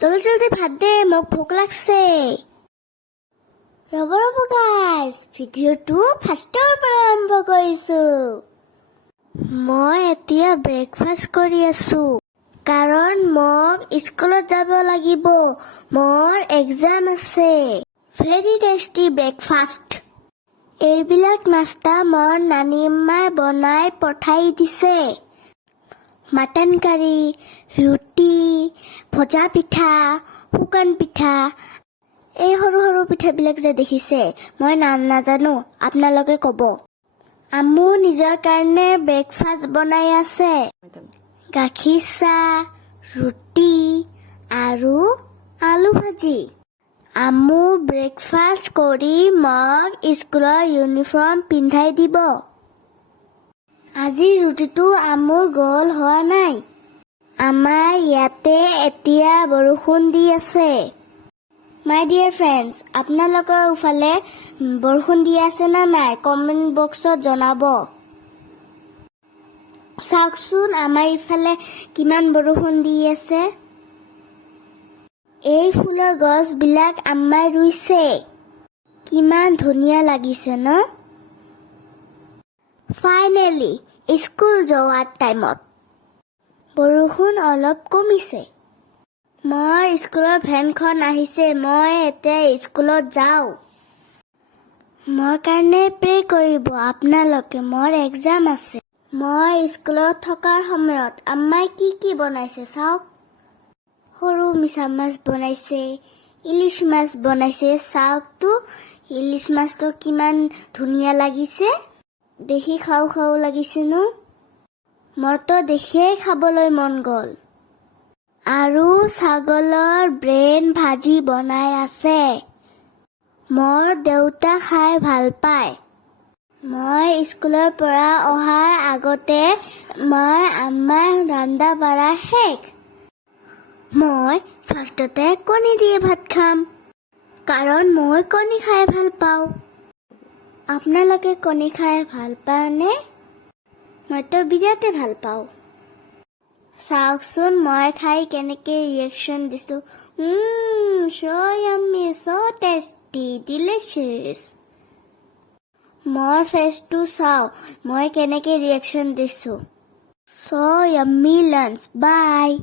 জলদি জলদি ভাত দে, মোক ভোক লাগছে। ৰ'ব গাইজ, ভিডিঅ'টো ফাৰ্ষ্টৰ পৰা আৰম্ভ কৰিছোঁ। মই এতিয়া ব্ৰেকফাষ্ট কৰি আছোঁ কাৰণ মোক স্কুলত যাব লাগিব, মোৰ এক্সাম আছে। Very tasty breakfast. এইবিলাক নাস্তা মোৰ নানীম্মাই বনাই পঠাই দিছে। মাটন কাৰী, ৰুটি, ভজা পিঠা, শুকান পিঠা। এই সৰু সৰু পিঠাবিলাক যে দেখিছে, মই নাম নাজানো, আপোনালোকে ক'ব। আম্মু নিজৰ কাৰণে ব্ৰেকফাষ্ট বনাই আছে। গাখীৰ চাহ, ৰুটি আৰু আলু ভাজি। আম্মু ব্ৰেকফাষ্ট কৰি মোক স্কুলৰ ইউনিফৰ্ম পিন্ধাই দিব। আজি ৰুটিটো আম্মুৰ গোল হোৱা নাই। আমাৰ ইয়াতে এতিয়া বৰষুণ দি আছে। মাই ডিয়াৰ ফ্ৰেণ্ডছ, আপোনালোকৰ ফালে বৰষুণ দি আছে নে নাই কমেণ্ট বক্সত জনাব। চাওকচোন আমাৰ ইফালে কিমান বৰষুণ দি আছে। এই ফুলৰ গছবিলাক আম্মাই ৰুইছে। কিমান ধুনীয়া লাগিছে ন? ফাইনেলি স্কুল যোৱাৰ টাইমত বৰষুণ অলপ কমিছে। মোৰ স্কুলৰ ভেনখন আহিছে, মই এতিয়া স্কুলত যাওঁ। মোৰ কাৰণে প্ৰে কৰিব আপোনালোকে, মোৰ এক্সাম আছে। মই স্কুলত থকাৰ সময়ত আম্মাই কি কি বনাইছে চাওক। সৰু মিছা মাছ বনাইছে, ইলিচ মাছ বনাইছে। চাওকতো ইলিচ মাছটো কিমান ধুনীয়া লাগিছে। দেখি খাওঁ খাওঁ লাগিছে ন? মোৰতো দেখিয়েই খাবলৈ মন গ'ল। আৰু ছাগলৰ ব্ৰেইন ভাজি বনাই আছে। মোৰ দেউতা খাই ভাল পায়। মই স্কুলৰ পৰা অহাৰ আগতে মই আম্মাৰ ৰন্ধা বঢ়া শেষ। মই ফাৰ্ষ্টতে কণী দিয়ে ভাত খাম, কাৰণ মই কণী খাই ভাল পাওঁ। আপোনালোকে কণী খাই ভাল পায়নে? মইতো বিৰাটেই ভাল পাওঁ। চাওকচোন মই খাই কেনেকৈ ৰিয়েকশ্যন দিছোঁ। so yummy, so tasty, delicious. মোৰ ফেচটো চাওঁ, মই কেনেকৈ ৰিয়েকশ্যন দিছোঁ। so yummy lunch, bye.